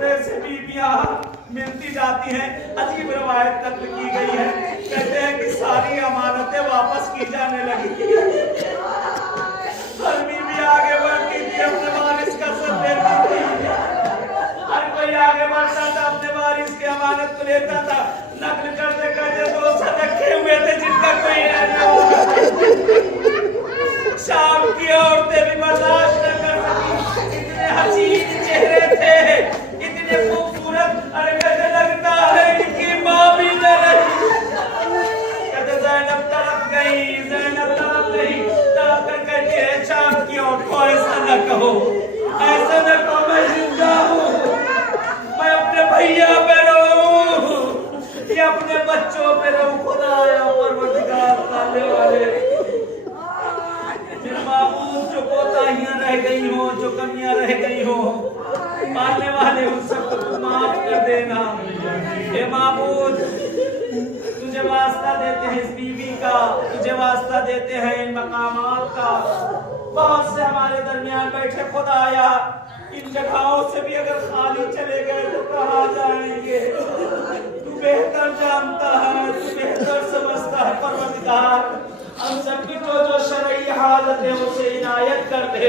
दूसरे से बीवियां मिलती जाती हैं। अजीब रवायत नकल की गई है, कहते हैं कि सारी अमानतें वापस की जाने लगी। हर बीवी आगे बढ़ती थी, अपने वारिस का सर लेती थी। हर कोई आगे बढ़ता था, अपने वारिस की अमानत को लेता था। नकल करते करते 2 सर रखे हुए थे जिनका कोई शाम की औरतें भी बर्दाश्त न कर सकी। इतने हसीन चेहरे थे, इतने खूबसूरत, अरे कैसे लगता है इनकी माँ भी न रही। कहते ज़ैनब तड़प गई, ज़ैनब तड़प गई। तड़प कर कहती है शाम की औरतों ऐसा न कहो, ऐसा न कहो, मैं जिंदा हूँ, मैं अपने भैया पे रहूँ या अपने बच्चों पे रहूँ। खुदाया परवरदिगार ताले वाले, फिर मामूद जो कोताहियां रह गई हो, जो कमियां रह गई हो, पालने वाले उन सबको तू माफ कर देना। हे मामूद, तुझे वास्ता देते हैं इस बीवी का, तुझे वास्ता देते हैं इन मकामात का। बहुत से हमारे दरमियान बैठे खुदाया, इन जगहों से भी अगर खाली चले गए तो कहाँ जाएंगे? तू बेहतर जानता है, तू बेहतर समझता है परवरदिगार। हम सबकी जो शरई हालत है उसे इनायत कर दे।